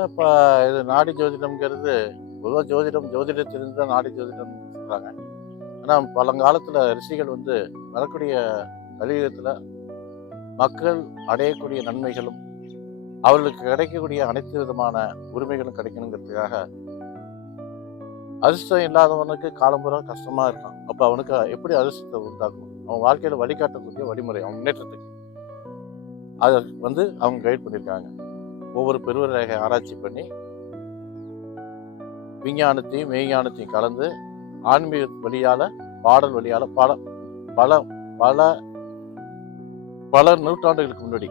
இப்போ இது நாடி ஜோதிடம்ங்கிறது பொதுவாக ஜோதிடத்திலிருந்து தான் நாடி ஜோதிடம் சொல்கிறாங்க. ஆனால் பழங்காலத்தில் ரிஷிகள் வந்து வரக்கூடிய கலியுகத்தில் மக்கள் அடையக்கூடிய நன்மைகளும் அவர்களுக்கு கிடைக்கக்கூடிய அனைத்து விதமான உரிமைகளும் கிடைக்கணுங்கிறதுக்காக அதிர்ஷ்டம் இல்லாதவனுக்கு காலம்புறா கஷ்டமாக இருக்கான். அப்போ அவனுக்கு எப்படி அதிர்ஷ்டத்தை உண்டாக்கணும், அவன் வாழ்க்கையில் வழிகாட்டக்கூடிய வழிமுறை, அவன் முன்னேற்றத்துக்கு அதை வந்து அவங்க கைட் பண்ணியிருக்காங்க. ஒவ்வொரு பெருவ ரேகை ஆராய்ச்சி பண்ணி விஞ்ஞானத்தையும் மெய்ஞானத்தையும் கலந்து ஆன்மீக வழியால் பாடல் வழியால் பல பல பல பல நூற்றாண்டுகளுக்கு முன்னாடி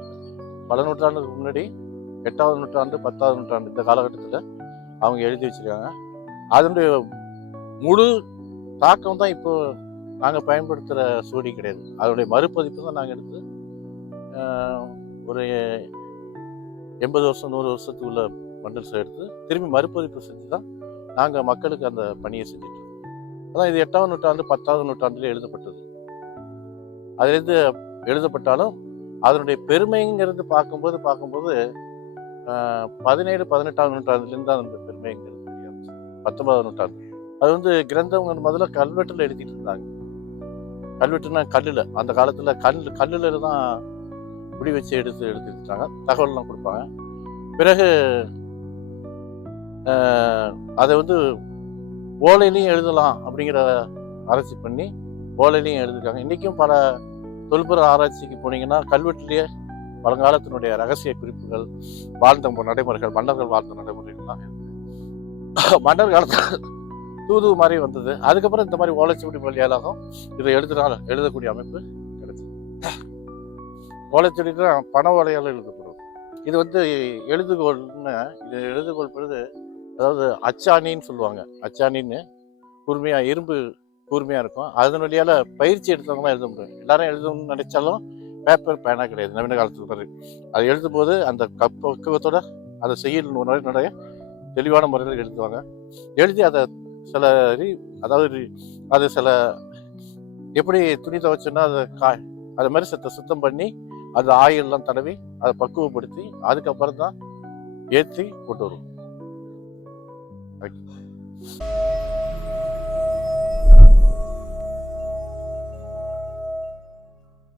8வது நூற்றாண்டு 10வது நூற்றாண்டு இந்த காலகட்டத்தில் அவங்க எழுதி வச்சிருக்காங்க. அதனுடைய முழு தாக்கம் தான் இப்போ நாங்கள் பயன்படுத்துகிற சூடி கிடையாது. அதனுடைய மறுபதிப்பு தான் நாங்கள் எடுத்து ஒரு 80 வருஷம் 100 வருஷத்துக்குள்ள பண்டல்ஸ் எடுத்து திரும்பி மறுபதிப்பு செஞ்சு தான் நாங்கள் மக்களுக்கு அந்த பணியை செஞ்சுட்டு இருக்கோம். அதான் இது 8வது நூற்றாண்டு 10வது நூற்றாண்டுல எழுதப்பட்டது. அதுலேருந்து எழுதப்பட்டாலும் அதனுடைய பெருமைங்கிறது பார்க்கும்போது 17 18வது நூற்றாண்டுலேருந்து தான் அந்த பெருமைங்கிறது தெரியாது. 19வது நூற்றாண்டு அது வந்து கிரந்தம் முதல்ல கல்வெட்டில் எழுதிட்டு இருந்தாங்க. கல்வெட்டுனா கல்லில், அந்த காலத்தில் கல்லில் தான் குடி வச்சு எடுத்துட்டாங்க, தகவல்லாம் கொடுப்பாங்க. பிறகு அதை வந்து ஓலையிலையும் எழுதலாம் அப்படிங்கிற ஆராய்ச்சி பண்ணி ஓலையிலையும் எழுதிருக்காங்க. இன்றைக்கும் பல தொல்புற ஆராய்ச்சிக்கு போனீங்கன்னா கல்வெட்டிலேயே பழங்காலத்தினுடைய ரகசிய குறிப்புகள், வாழ்ந்த நடைமுறைகள், மன்னர்கள் வாழ்ந்த நடைமுறைகள்லாம் மன்னர் காலத்தில் தூது மாதிரி வந்தது. அதுக்கப்புறம் இந்த மாதிரி ஓலைச்சுவடி வழியாலும் இதை எழுதக்கூடிய அமைப்பு கிடைச்சது. ஓலைச்சுவடி தான் பண ஓலையால் எழுதப்படும். இது வந்து எழுதுகோள்னு, இது எழுதுகோள் பொழுது அதாவது அச்சாணின்னு சொல்லுவாங்க. அச்சாணின்னு கூர்மையாக இரும்பு கூர்மையாக இருக்கும். அதன் வழியால் பயிற்சி எடுத்தவங்க தான் எழுத முடியும். எல்லாரும் எழுதணும்னு நினைச்சாலும் பேப்பர் பேனா கிடையாது நவீன காலத்துக்கு பிறகு. அது எழுதும் போது அந்த பக்குவத்தோட அதை செய்யல் நிறைய தெளிவான முறையில் எழுதுவாங்க. எழுதி அதை சில அதாவது அது சில எப்படி துணி துவைச்சோன்னா அது மாதிரி சுத்தம் பண்ணி அது ஆயிலெலாம் தடவி அதை பக்குவப்படுத்தி அதுக்கப்புறம் தான் ஏற்றி போட்டு வரும்.